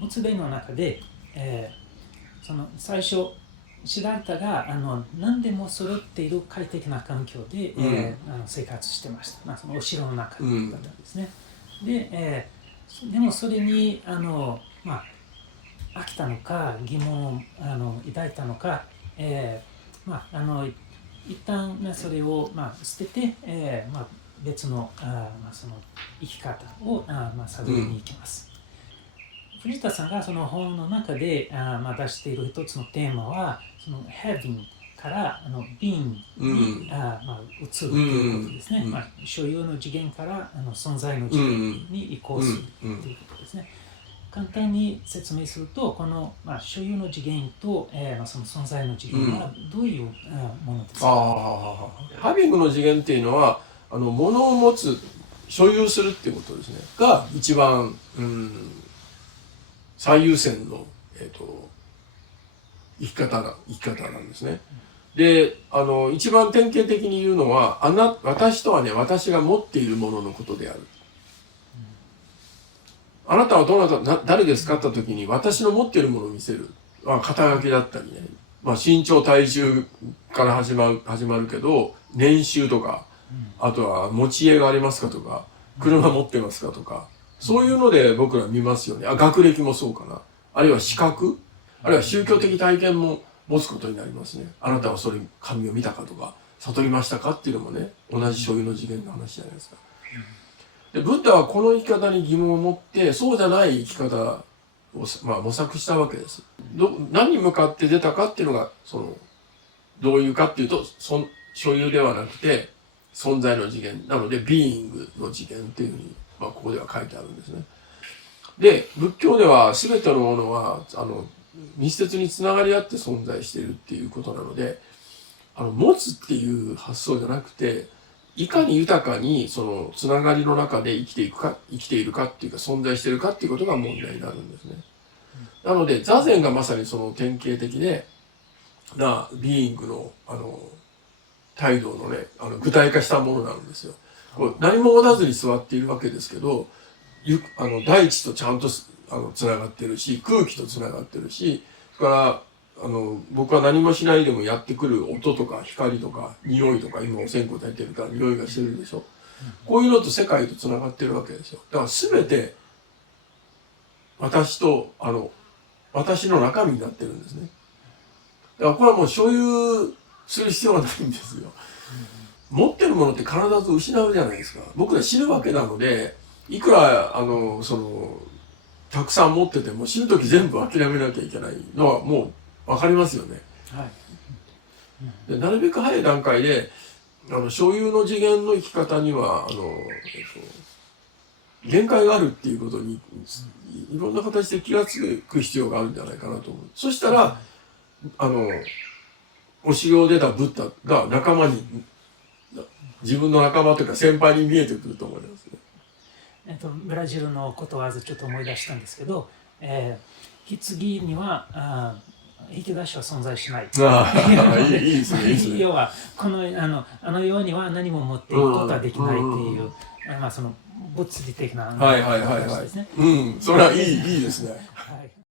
仏伝の中で、その最初シダルタが何でも揃っている快適な環境で、生活してました。そのお城の中だったんですね。でもそれに飽きたのか疑問を抱いたのか、一旦、それを、捨てて、別のその生き方を探りに行きます。藤田さんがその本の中で出している一つのテーマは、その having からbeing に移るということですね。所有の次元から存在の次元に移行するということですね。簡単に説明すると、この所有の次元とその存在の次元はどういうものですか？ハビングの次元っていうのは物を持つ、所有するっていうことですねが一番、最優先の、生き方なんですね。で一番典型的に言うのは私とはね、私が持っているもののことである。あなたは誰ですかって言った時に私の持っているものを見せる。肩書きだったりね、身長体重から始まるけど、年収とか、あとは持ち家がありますかとか、車持ってますかとか、そういうので僕ら見ますよね。学歴もそうかな。あるいは資格、あるいは宗教的体験も持つことになりますね。あなたはそれ神を見たかとか悟りましたかっていうのもね、同じ所有の次元の話じゃないですか。でブッダはこの生き方に疑問を持ってそうじゃない生き方を、模索したわけです。何に向かって出たかっていうのがどういうかっていうと、所有ではなくて存在の次元なので、ビーイングの次元っていうふうに、ここでは書いてあるんですね。で仏教では全てのものは密接につながり合って存在しているっていうことなので、持つっていう発想じゃなくて、いかに豊かにそのつながりの中で生きているかっていうか、存在しているかっていうことが問題になるんですね。なので座禅がまさにその典型的なビーイングの態度のね、具体化したものなんですよ。何も持たずに座っているわけですけど、大地とちゃんとつながってるし、空気とつながってるし、それから僕は何もしないでもやってくる音とか光とか匂いとか、今お線香焚いてるから匂いがしてるでしょ。こういうのと世界とつながってるわけですよ。だから全て私と私の中身になってるんですね。だからこれはもう所有する必要がないんですよ。持ってるものって必ず失うじゃないですか。僕ら死ぬわけなので、いくらたくさん持ってても死ぬ時全部諦めなきゃいけないのはもう分かりますよね。でなるべく早い段階で所有の次元の生き方には限界があるっていうことにいろんな形で気がつく必要があるんじゃないかなと思う。そしたらお修行を出たブッダが自分の仲間というか先輩に見えてくると思いますね。ブラジルのことわざちょっと思い出したんですけど、棺には引き出しは存在しない。いいですね、いいですね。要はあの世には何も持っていくことはできないっていう、その物理的な話ですね。それはいいですね。